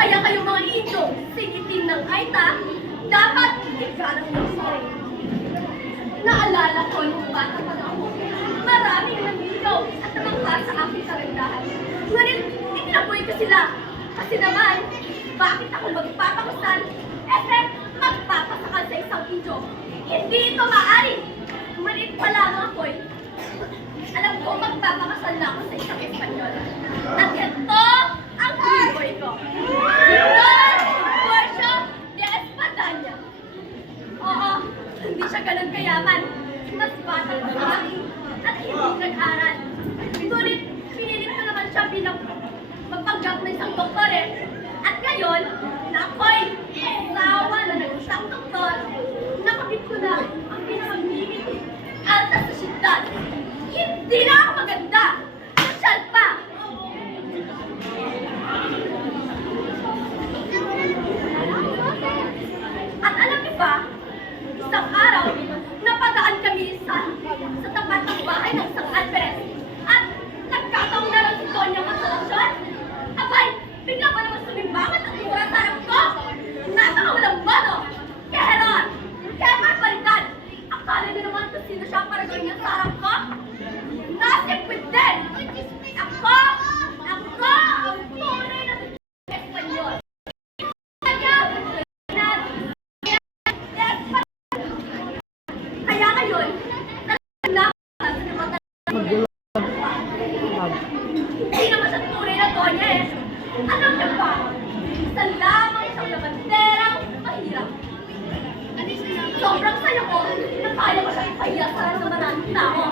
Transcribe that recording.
Kaya kayong mga Indo, sigitin ng Aita, dapat ikalang ng sorry. Naalala ko nung bata pa ako, maraming nanligaw at namangha sa aking kagandahan. Ngunit itinaboy ko sila. Kasi naman, bakit ako magpapakusal? Magpapasakal sa isang Indo. Hindi ito maaari. Maliit pa lang ako'y. Alam ko magpapakasal na ako sa isang Espanyol. At ito ang buhay ko. Don Porcio de Espadanya. Oo, hindi siya ganun kayaman. Mas bata pa sa akin at hindi nag-aral. Ngunit pinilit ko naman siya bilang magpanggap na isang doktor eh. At ngayon, na ako'y asawa na nag-isang doktor, nakabit ko na ang pinamagmimiti alta sa syudad. Hindi na ako maganda! Sosyal pa! At alam niyo ba, isang araw, napadaan kami sa tapat ng bahay ng San Alvarez. At nagkataon na lang si Doña Consolacion. Abay, bigla pa naman sumimbangan at tumura sa harap ko. Napakawalang modo! Kaya Heron! Kaya Marpalitan! Akala niyo naman kung sino siya para gawin niya sa harap ko? Nasipwit din! Ako ang tunay na Espanyol! Kaya ngayon, hindi naman siya tunay na Doña eh. Alam niyo ba? Isa lamang isang labanderang mahirap. Sobrang saya ko na kaya ko siya ipahiya sa maraming tao.